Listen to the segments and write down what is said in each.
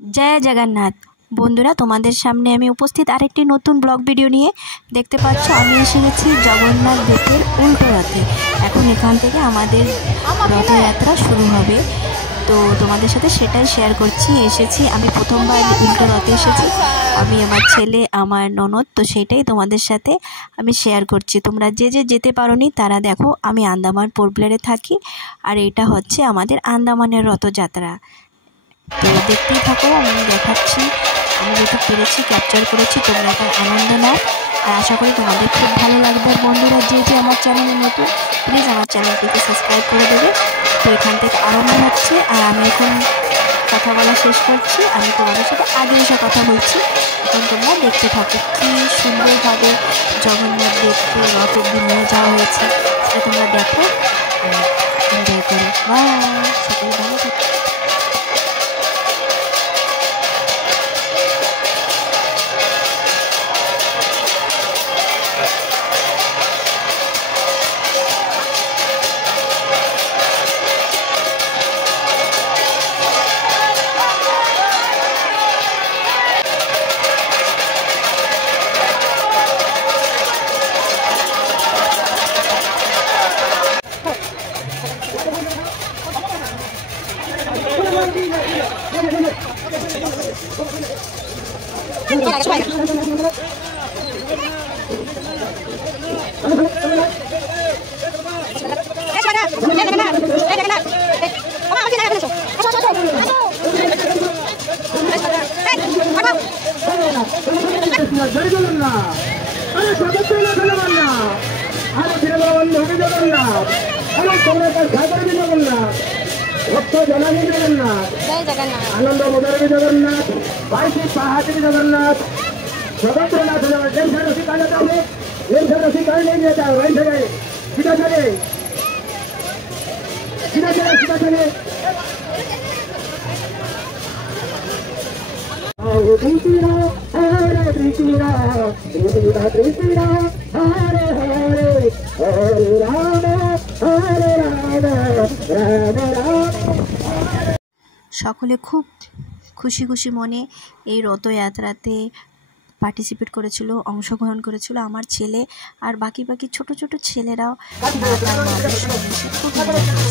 जय जगन्नाथ बंधुरा तुम्हारे सामने आमी उपस्थित आरेकटी नतून ब्लग भिडियो निये देखते पाচ্ছ आमी एसे गेছি जगन्नाथ देवेर उल्टो रथे। এখন এখান থেকে আমাদের রথযাত্রা শুরু হবে, তো তোমাদের সাথে সেটাই শেয়ার করছি। এসেছি আমি প্রথমবার উল্টো রথে এসেছি, আমি আমার ছেলে আমার ননদ, তো সেটাই তোমাদের সাথে আমি শেয়ার করছি। তোমরা যে যে যেতে পারোনি তারা দেখো, আমি আন্দামান পোর্ট ব্লেয়ারে থাকি আর এটা হচ্ছে আমাদের আন্দামানের রথযাত্রা। তো দেখতেই থাকো, আমি দেখাচ্ছি, আমি যেটা পেরেছি ক্যাপচার করেছি, তোমরা তার আনন্দ নাও আর আশা করি তোমাদের খুব ভালো লাগবে। বন্ধুরা যে যে আমার চ্যানেলে নতুন প্লিজ আমার চ্যানেলটিকে সাবস্ক্রাইব করে দেবে। তো এখান থেকে আরম্ভ হচ্ছে আর আমি এখন কথা বলা শেষ করছি, আমি তোমাদের সাথে আগে এসে কথা বলছি। এখন তোমরা দেখতে থাকো কী সুন্দরভাবে জগন্নাথ দেবকে রথ অব্দি নিয়ে যাওয়া হয়েছে, সেটা তোমরা দেখো এনজয় করো। বাই, সকলে ভালো থাকো। आनंद मोदर जगन्नाथ बाईसी पहाड़ी जगन्नाथ जगन्नाथ रसी काट नहीं देता वही जगह सीधा चले सीधा चले सीधा चले। हरे সকলে খুব খুশি খুশি মনে এই রথযাত্রাতে পার্টিসিপেট করেছিল, অংশগ্রহণ করেছিল আমার ছেলে আর বাকি ছোট ছোট ছেলেরাও। খুব মজা করেছে।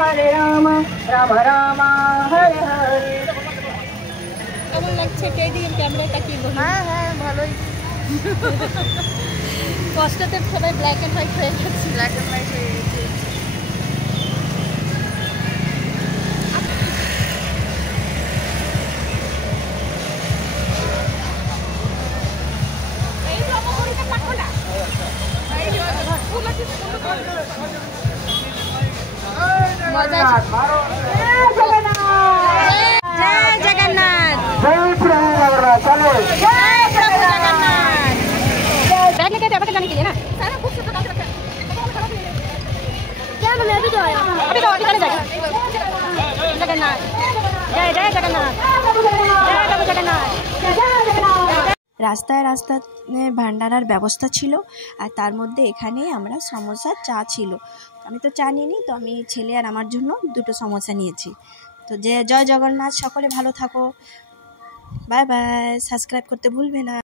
हरे राम राम राम हरे हरे। কেমন লাগছে টেডিএম ক্যামেরাটা কি বলুন? হ্যাঁ ভালোই। কষ্টতে সবাই ব্ল্যাক এন্ড হোয়াইট হয়ে গেছে। ব্ল্যাক এন্ড হোয়াইট হয়ে গেছে। এই ব্রহ্মপুরিতে পাখো না। মজা जय जगन्नाथ जय प्रभु जगन्नाथ चलो जय प्रभु जगन्नाथ। बैठने के लिए ना सारा बुक से রাস্তায় রাস্তায় ভান্ডারার ব্যবস্থা ছিল, আর তার মধ্যে এখানে আমরা সমোসা চা ছিল। আমি তো চা নিইনি, তো আমি ছেলে আর আমার জন্য দুটো সমোসা নিয়েছি। তো জয় জগন্নাথ, সকলে ভালো থাকো, বাই বাই, সাবস্ক্রাইব করতে ভুলবে না।